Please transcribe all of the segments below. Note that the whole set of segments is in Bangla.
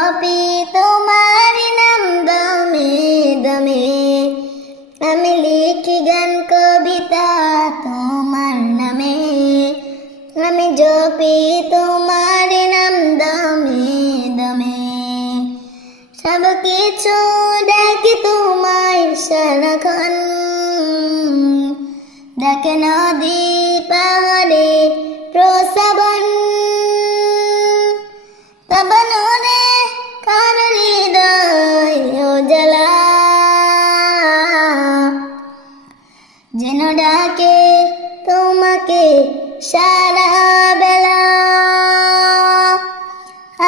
জপি তোমার নাম দমে দমে। আমি লিখি গান, কবিতা তোমার নামে। আমি জপি তোমার নাম দমে দমে। সব কিছু ডাকি তোমায় সারাক্ষণ। ডাকে নদী পাহাড়ে ডাকে, তোমাকে সারা বেলা।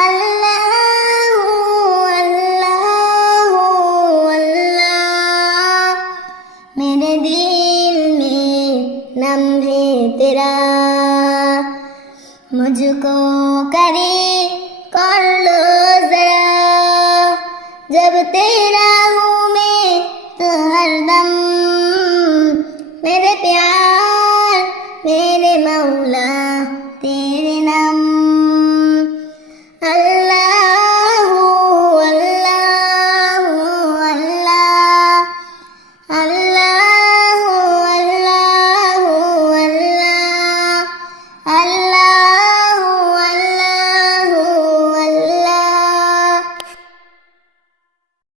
আল্লাহ আল্লাহ মেরে দিল মে নাম ভে তেরা। মুঝকো করি কর লো জরা, জব তেরা হুঁ তো হরদম मेरे मौला